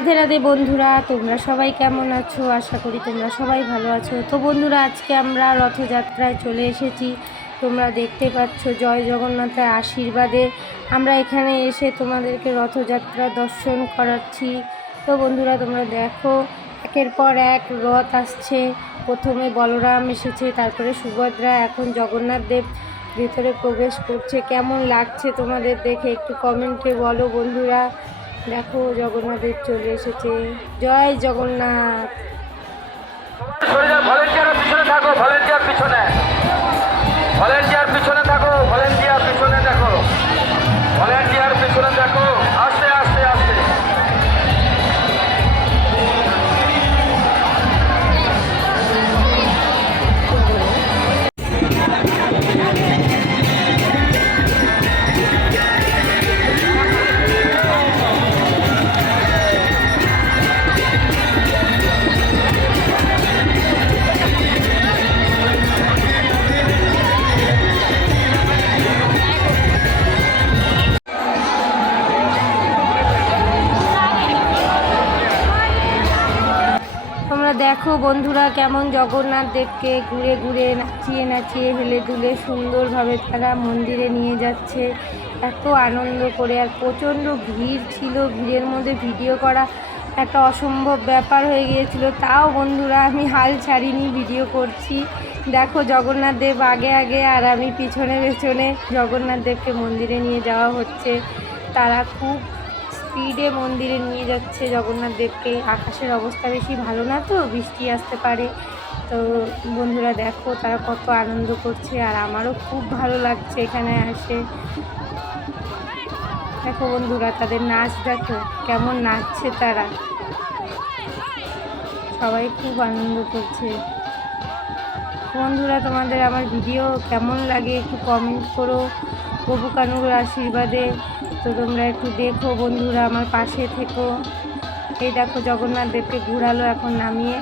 রাধে রাধে বন্ধুরা, তোমরা সবাই কেমন আছো? আশা করি তোমরা সবাই ভালো আছো। তো বন্ধুরা, আজকে আমরা রথযাত্রায় চলে এসেছি। তোমরা দেখতে পাচ্ছ জয় জগন্নাথের আশীর্বাদে। আমরা এখানে এসে তোমাদেরকে রথযাত্রা দর্শন করাচ্ছি। তো বন্ধুরা, তোমরা দেখো, একের পর এক রথ আসছে। প্রথমে বলরাম এসেছে, তারপরে সুভদ্রা, এখন জগন্নাথ দেব ভেতরে প্রবেশ করছে। কেমন লাগছে তোমাদের দেখে একটু কমেন্টে বলো বন্ধুরা। দেখো জগন্নাথের চলে এসেছে। জয় জগন্নাথ। দেখো বন্ধুরা কেমন জগন্নাথ দেবকে ঘুরে ঘুরে নাচিয়ে নাচিয়ে হেলে দুলে সুন্দরভাবে তারা মন্দিরে নিয়ে যাচ্ছে। এত আনন্দ করে আর প্রচণ্ড ভিড় ছিল, ভিড়ের মধ্যে ভিডিও করা একটা অসম্ভব ব্যাপার হয়ে গিয়েছিল। তাও বন্ধুরা আমি হাল ছাড়িনি, ভিডিও করছি। দেখো জগন্নাথ দেব আগে আগে আর আমি পিছনে পেছনে জগন্নাথ দেবকে মন্দিরে নিয়ে যাওয়া হচ্ছে। তারা খুব স্পিডে মন্দিরে নিয়ে যাচ্ছে জগন্নাথ দেবকে। আকাশের অবস্থা বেশি ভালো না তো? বৃষ্টি আসতে পারে। তো বন্ধুরা দেখো, তারা কত আনন্দ করছে আর আমারও খুব ভালো লাগছে এখানে আসে দেখো বন্ধুরা, তাদের নাচ দেখো, কেমন নাচছে তারা। সবাই খুব আনন্দ করছে। বন্ধুরা, তোমাদের আমার ভিডিও কেমন লাগে একটু কমেন্ট করো। প্রভু কানুর আশীর্বাদে। তো তোমরা একটু দেখো বন্ধুরা, আমার পাশে থেকো। এই দেখো জগন্নাথ দেবকে ঘুরালো এখন নামিয়ে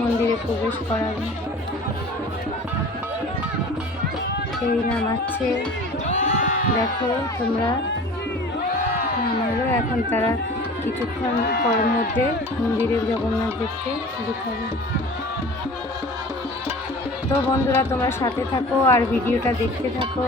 মন্দিরে প্রবেশ করালো। এই নামাচ্ছে। দেখো তোমরা, নামালো। এখন তারা কিছুক্ষণ পর মধ্যে মন্দিরে জগন্নাথ দেবকে দেখাবে। তো বন্ধুরা, তোমরা সাথে থাকো আর ভিডিওটা দেখতে থাকো।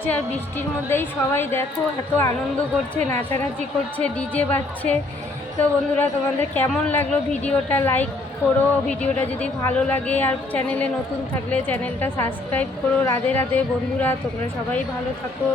হচ্ছে আর বৃষ্টির মধ্যেই সবাই দেখো এত আনন্দ করছে, নাচানাচি করছে, ডিজে বাজছে। তো বন্ধুরা, তোমাদের কেমন লাগল ভিডিওটা? লাইক করো। ভিডিওটা যদি ভালো লাগে আর চ্যানেলে নতুন থাকলে চ্যানেলটা সাবস্ক্রাইব করো। রাধে রাধে বন্ধুরা, তোমরা সবাই ভালো থাকো।